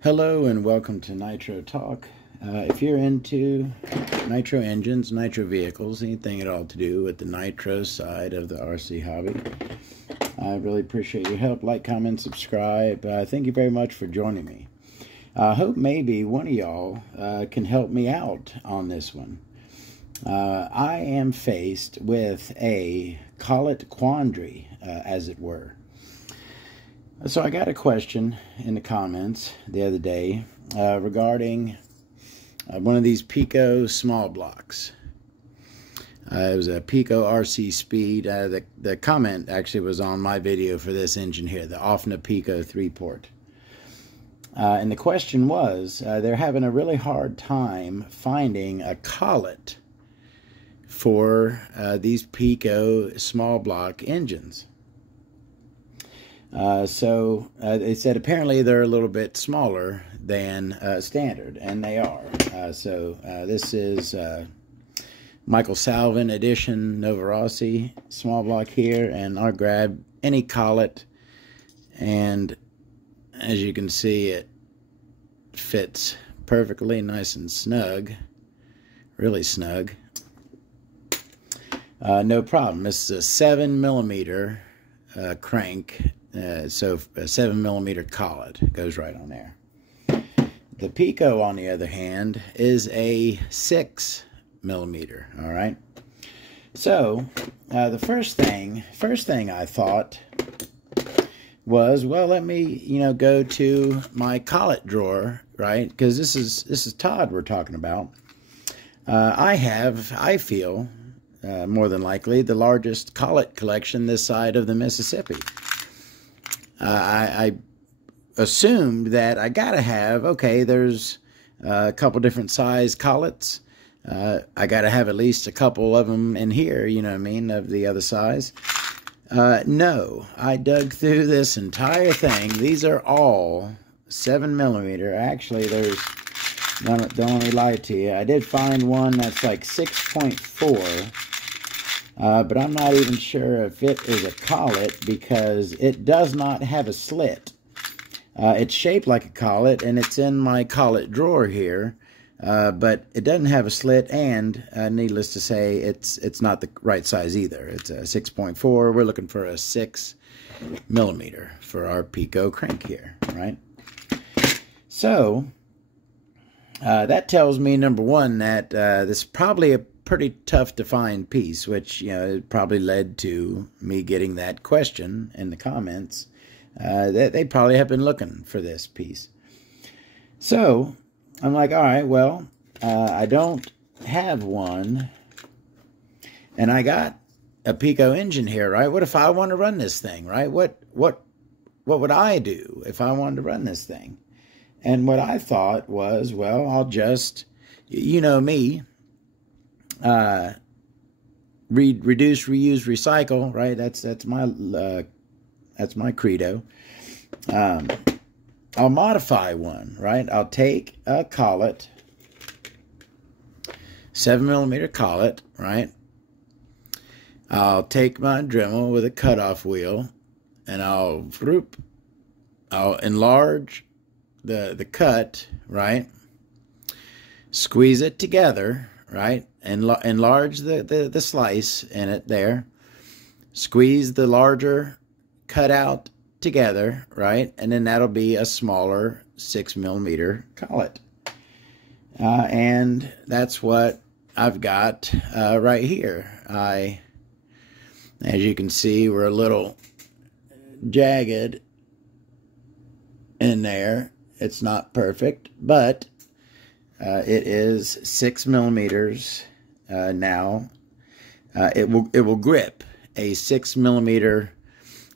Hello and welcome to Nitro Talk. If you're into nitro engines, nitro vehicles, anything at all to do with the nitro side of the RC hobby, I really appreciate your help. Like, comment, subscribe. Thank you very much for joining me. I hope maybe one of y'all can help me out on this one. I am faced with a collet quandary, as it were. So I got a question in the comments the other day regarding one of these Picco small blocks. It was a Picco RC Speed. The comment actually was on my video for this engine here, the Offna Picco 3-port. And the question was, they're having a really hard time finding a collet for these Picco small block engines. So they said apparently they're a little bit smaller than standard, and they are. This is Michael Salvin edition Nova Rossi small block here, and I'll grab any collet, and as you can see, it fits perfectly, nice and snug, really snug. No problem. This is a 7mm crank. So a 7mm collet goes right on there. The Picco, on the other hand, is a 6mm. All right. So the first thing I thought was, well, let me go to my collet drawer, right? Because this is Todd we're talking about. I feel more than likely the largest collet collection this side of the Mississippi. I assumed that I gotta have, okay, there's a couple different size collets. I gotta have at least a couple of them in here, you know what I mean, of the other size. No, I dug through this entire thing. These are all 7mm. Actually, don't let me lie to you, I did find one that's like 6.4. But I'm not even sure if it is a collet because it does not have a slit. It's shaped like a collet, and it's in my collet drawer here, but it doesn't have a slit, and needless to say, it's not the right size either. It's a 6.4. We're looking for a 6mm for our Picco crank here, right? So that tells me, number one, that this is probably a pretty tough to find piece, which probably led to me getting that question in the comments. They probably have been looking for this piece. So I'm like, all right, well, I don't have one, and I got a Picco engine here, right? What if I want to run this thing, right? What would I do if I wanted to run this thing? And what I thought was, well, I'll just, you know me, reduce, reuse, recycle, right? That's my credo. I'll modify one, right? I'll take a collet, 7mm collet, right? I'll take my Dremel with a cutoff wheel, and I'll enlarge the cut, right? Squeeze it together, right? Enlarge the slice in it there. Squeeze the larger cutout together, right? And then that'll be a smaller 6mm collet. And that's what I've got right here. As you can see, we're a little jagged in there. It's not perfect, but it is 6mm now. It will grip a 6mm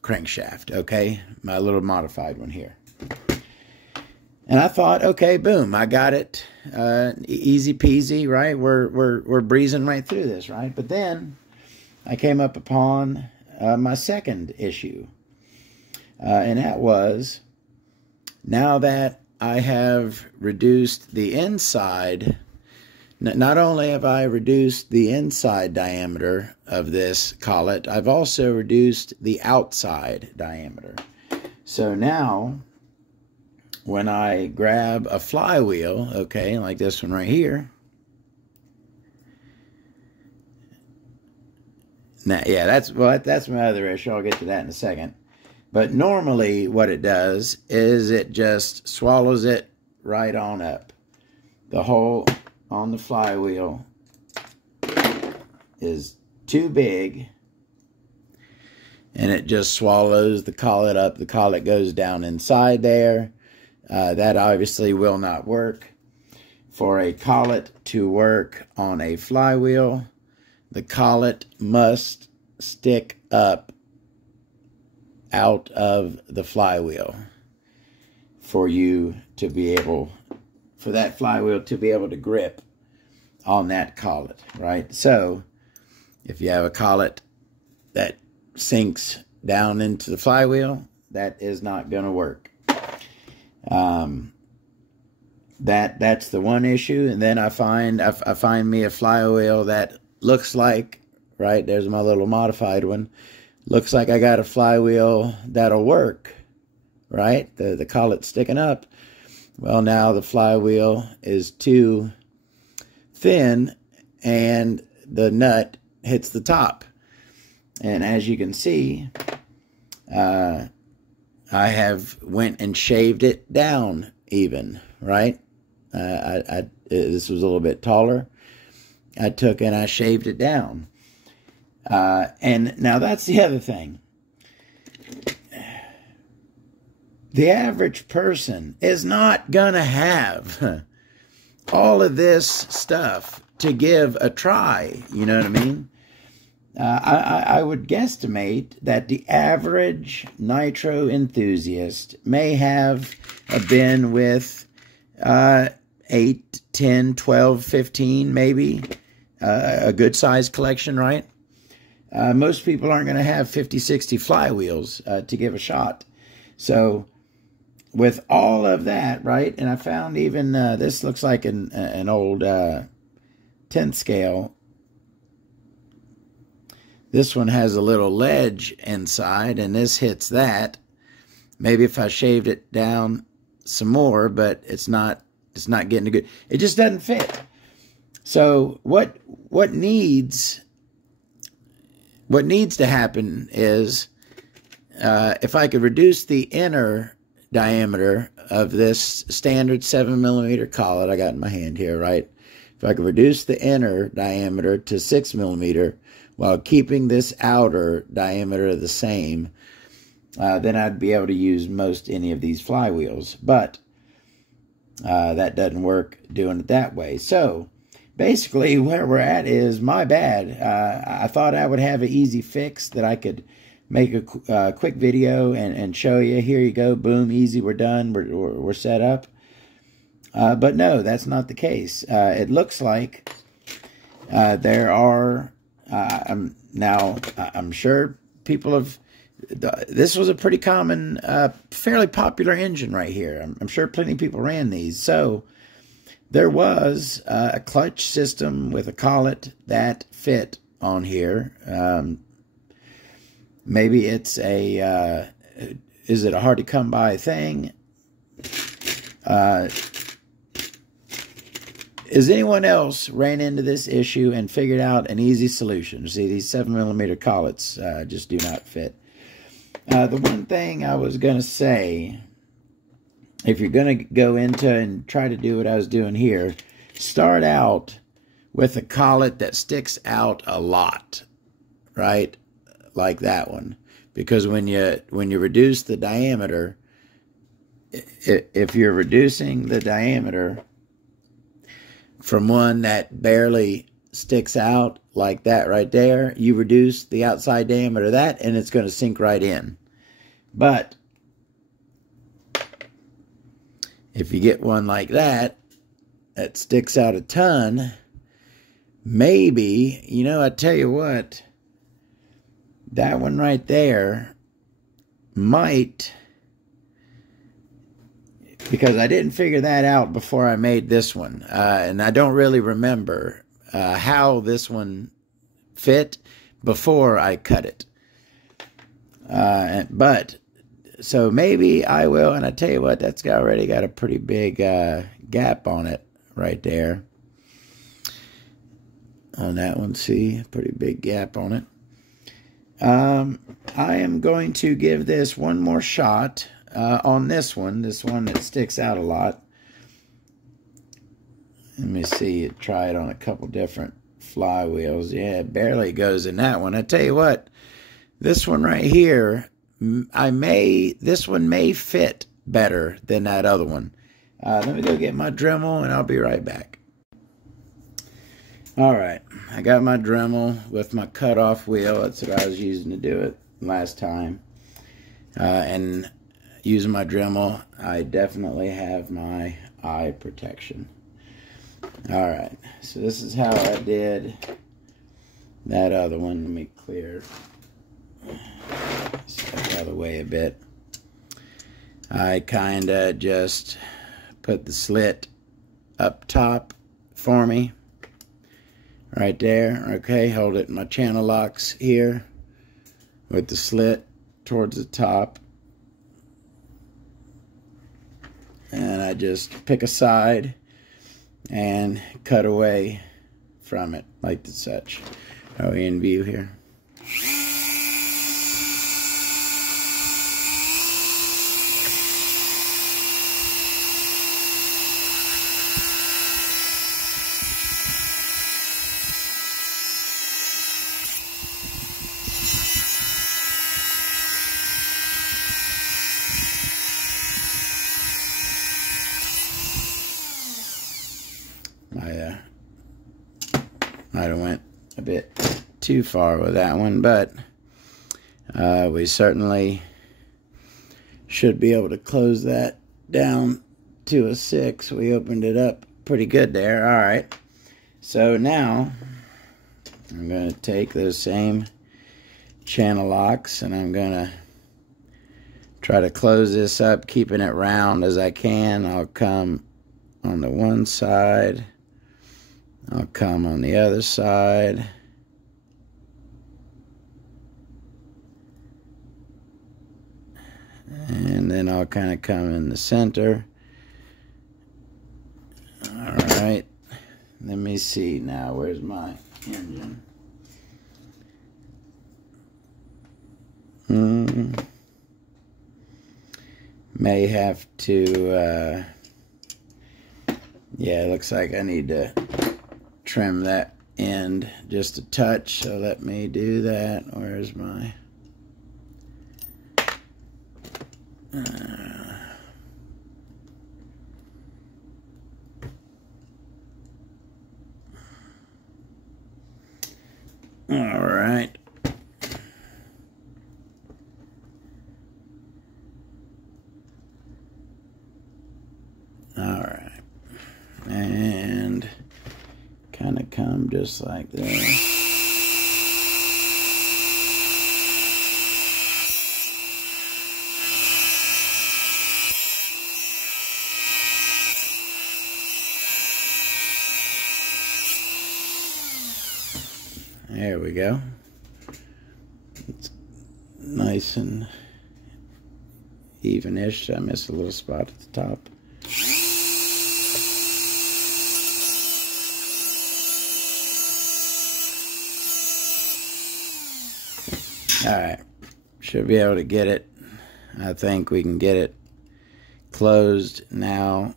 crankshaft. Okay, my little modified one here. And I thought, okay, boom, I got it. Easy peasy, right? We're breezing right through this, right? But then I came up upon my second issue, and that was, now that I have reduced the inside, not only have I reduced the inside diameter of this collet, I've also reduced the outside diameter. So now when I grab a flywheel, okay, like this one right here. Now, yeah, that's my other issue. I'll get to that in a second. But normally what it does is it just swallows it right on up. The hole on the flywheel is too big, and it just swallows the collet up. The collet goes down inside there. That obviously will not work. For a collet to work on a flywheel, the collet must stick up out of the flywheel for you to be able, for that flywheel to be able to grip on that collet, right? So if you have a collet that sinks down into the flywheel, that is not going to work. That's the one issue. And then I find me a flywheel that looks like, right, there's my little modified one, looks like I got a flywheel that'll work, right? The collet's sticking up. Well, now the flywheel is too thin and the nut hits the top. And as you can see, I have went and shaved it down even, right? This was a little bit taller. I took and I shaved it down. And now that's the other thing. The average person is not going to have all of this stuff to give a try. You know what I mean? I would guesstimate that the average Nitro enthusiast may have a bin with 8, 10, 12, 15, maybe. A good size collection, right? Most people aren't going to have 50, 60 flywheels to give a shot. So with all of that, right? And I found even, this looks like an old 10th scale. This one has a little ledge inside, and this hits that. Maybe if I shaved it down some more, but it's not getting good. It just doesn't fit. So what needs to happen is if I could reduce the inner diameter of this standard 7mm collet I got in my hand here, right? If I could reduce the inner diameter to 6mm while keeping this outer diameter the same, then I'd be able to use most any of these flywheels. But that doesn't work doing it that way. So basically where we're at is my bad. I thought I would have an easy fix that I could make a quick video and show you. Here you go, boom, easy, we're done, we're set up. But no, that's not the case. It looks like there are, I'm sure people have, this was a pretty common, fairly popular engine right here. I'm sure plenty of people ran these. So there was a clutch system with a collet that fit on here. Maybe it's a, is it a hard to come by thing? Is anyone else ran into this issue and figured out an easy solution? See, these 7mm collets just do not fit. The one thing I was going to say, if you're going to go into and try to do what I was doing here, start out with a collet that sticks out a lot, right? Like that one. Because when you reduce the diameter, if you're reducing the diameter from one that barely sticks out like that right there, you reduce the outside diameter of that and it's going to sink right in. But if you get one like that sticks out a ton, maybe, you know, I tell you what, that one right there might, because I didn't figure that out before I made this one. And I don't really remember how this one fit before I cut it. But So maybe I will, and I tell you what, that's already got a pretty big gap on it right there. On that one, see, pretty big gap on it. I am going to give this one more shot on this one that sticks out a lot. Let me see, try it on a couple different flywheels. Yeah, it barely goes in that one. I tell you what, this one right here, this one may fit better than that other one. Let me go get my Dremel and I'll be right back. All right, I got my Dremel with my cutoff wheel. That's what I was using to do it last time. And using my Dremel, I definitely have my eye protection. All right, so this is how I did that other one. Let me clear out of the way a bit. I kind of just put the slit up top for me. Right there, okay, hold it in my channel locks here with the slit towards the top. And I just pick a side and cut away from it like such. Oh, in view here. Might have went a bit too far with that one, but we certainly should be able to close that down to a 6. We opened it up pretty good there. All right, so now I'm going to take those same channel locks and I'm going to try to close this up, keeping it round as I can. I'll come on the one side, I'll come on the other side. And then I'll kind of come in the center. All right. Let me see now. Where's my engine? May have to, yeah, it looks like I need to trim that end just a touch, so let me do that. Where's my all right. All right. And kind of come just like that. There we go. It's nice and even-ish. I missed a little spot at the top. Alright, should be able to get it. I think we can get it closed now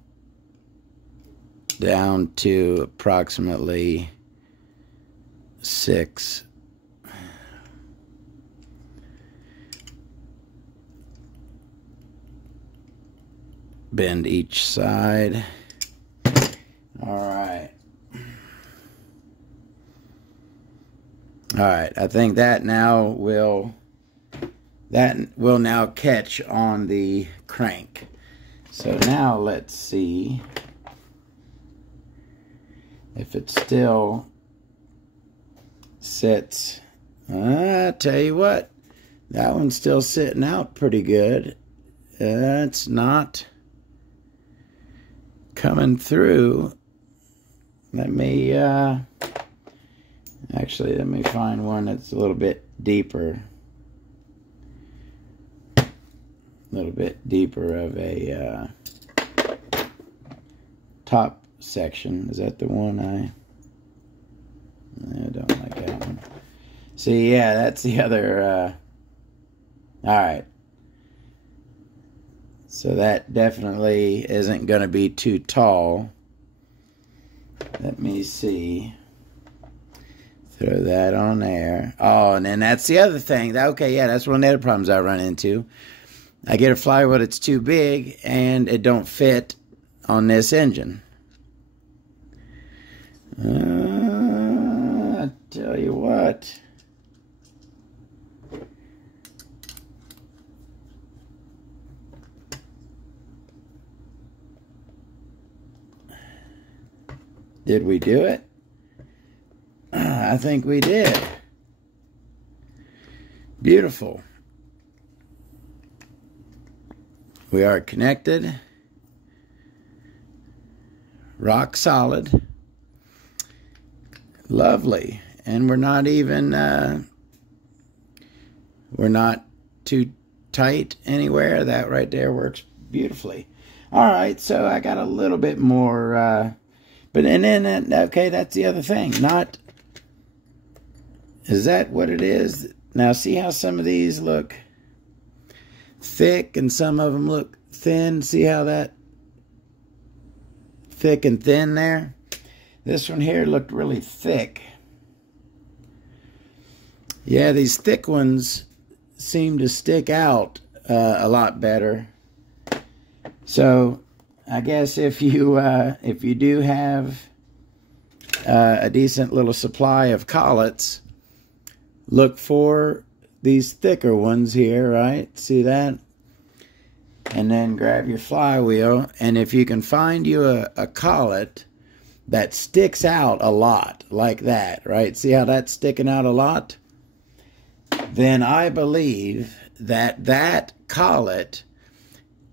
down to approximately 6. Bend each side. Alright. Alright, I think that will now catch on the crank. So now let's see if it still sits. I tell you what, that one's still sitting out pretty good. It's not coming through. Let me actually, let me find one that's a little bit deeper. little bit deeper of a top section. Is that the one I don't like that one. See, yeah, that's the other. All right. So that definitely isn't going to be too tall. Let me see. Throw that on there. Oh, and then that's the other thing. Okay, yeah, that's one of the other problems I run into. I get a flywheel that's too big, and it don't fit on this engine. I tell you what. Did we do it? I think we did. Beautiful. We are connected. Rock solid. Lovely. And we're not even, we're not too tight anywhere. That right there works beautifully. All right, so I got a little bit more, but and then, okay, that's the other thing. Not, is that what it is? Now, see how some of these look thick and some of them look thin? See how that thick and thin there? This one here looked really thick. Yeah, these thick ones seem to stick out a lot better. So I guess if you do have a decent little supply of collets, look for these thicker ones here, right? See that? And then grab your flywheel, and if you can find you a collet that sticks out a lot, like that, right? See how that's sticking out a lot? Then I believe that that collet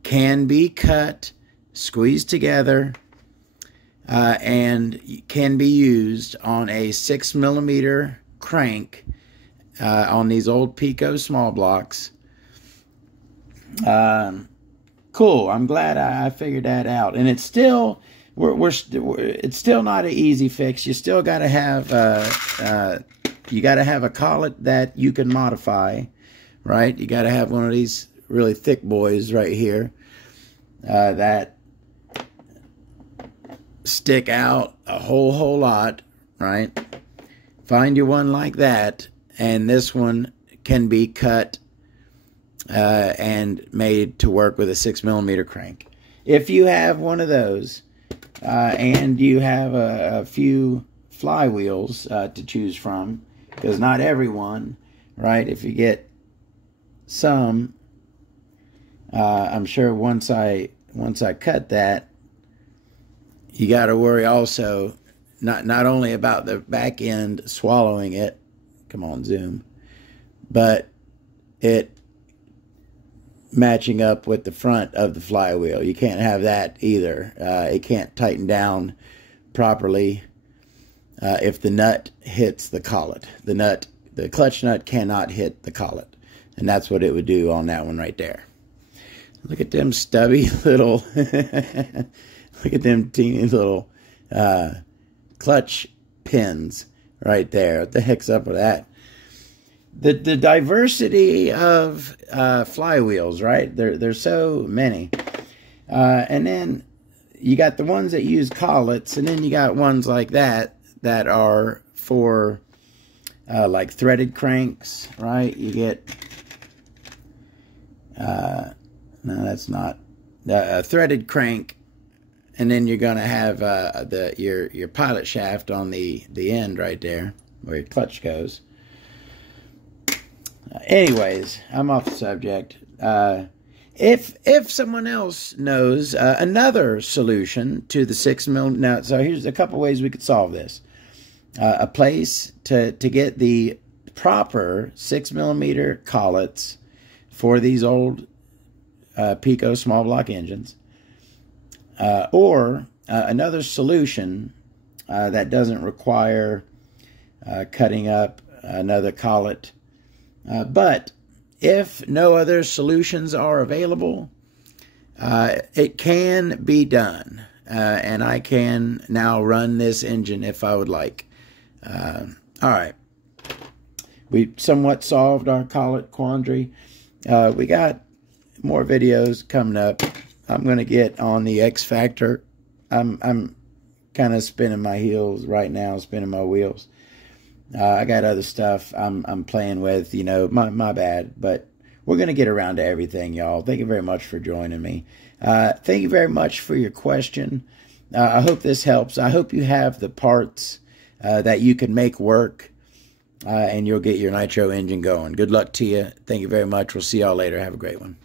can be cut, squeezed together, and can be used on a 6mm crank on these old Picco small blocks. Cool. I'm glad I figured that out. And it's still, it's still not an easy fix. You still got to have a collet that you can modify, right? You got to have one of these really thick boys right here that stick out a whole lot, right? Find you one like that, and this one can be cut and made to work with a 6mm crank. If you have one of those and you have a few flywheels to choose from, because not everyone, right? If you get some, I'm sure once I cut that, you got to worry also not only about the back end swallowing it, come on, zoom, but it matching up with the front of the flywheel. You can't have that either. It can't tighten down properly if the nut hits the collet. The clutch nut cannot hit the collet, and that's what it would do on that one right there. Look at them stubby little, look at them teeny little clutch pins right there. What the heck's up with that? The diversity of flywheels, right? There's so many. And then you got the ones that use collets, and then you got ones like that are for like threaded cranks, right? You get, no, that's not, a threaded crank, and then you're going to have your pilot shaft on the end right there, where your clutch goes. Anyways, I'm off the subject. If someone else knows another solution to the 6mm, now, so here's a couple ways we could solve this. A place to get the proper 6mm collets for these old Picco small block engines, or another solution that doesn't require cutting up another collet. But if no other solutions are available, it can be done. And I can now run this engine if I would like. All right. We somewhat solved our collet quandary. We got more videos coming up. I'm going to get on the X Factor. I'm kind of spinning my heels right now, spinning my wheels. I got other stuff I'm playing with, you know, my bad. But we're going to get around to everything, y'all. Thank you very much for joining me. Thank you very much for your question. I hope this helps. I hope you have the parts that you can make work, and you'll get your Nitro engine going. Good luck to you. Thank you very much. We'll see y'all later. Have a great one.